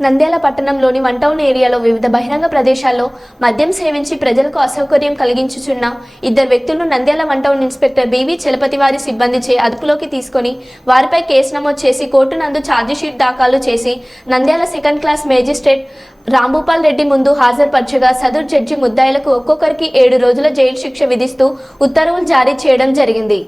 నంద్యాల పట్టణంలోని one town ఏరియాలో వివిధ బహిరంగ ప్రదేశాల్లో మద్యం సేవించి ప్రజలకు అసౌకర్యం కలిగించుచున్న ఇద్దరు వ్యక్తులను Nandyal one town inspector B V Chalapathi వారి సిబ్బందిచే అదుపులోకి తీసుకొని వారిపై కేసు నమోదు చేసి కోర్టు నందు ఛార్జిషీట్ దాఖలు చేసి Nandyal second class magistrate Rambhupal Reddy ముందు హాజరుపరచగా సదరు జడ్జి ముద్దాయిలకు ఒక్కొక్కరికి ఏడు రోజుల జైలు శిక్ష విధిస్తూ ఉత్తర్వులు జారీ చేయడం జరిగింది.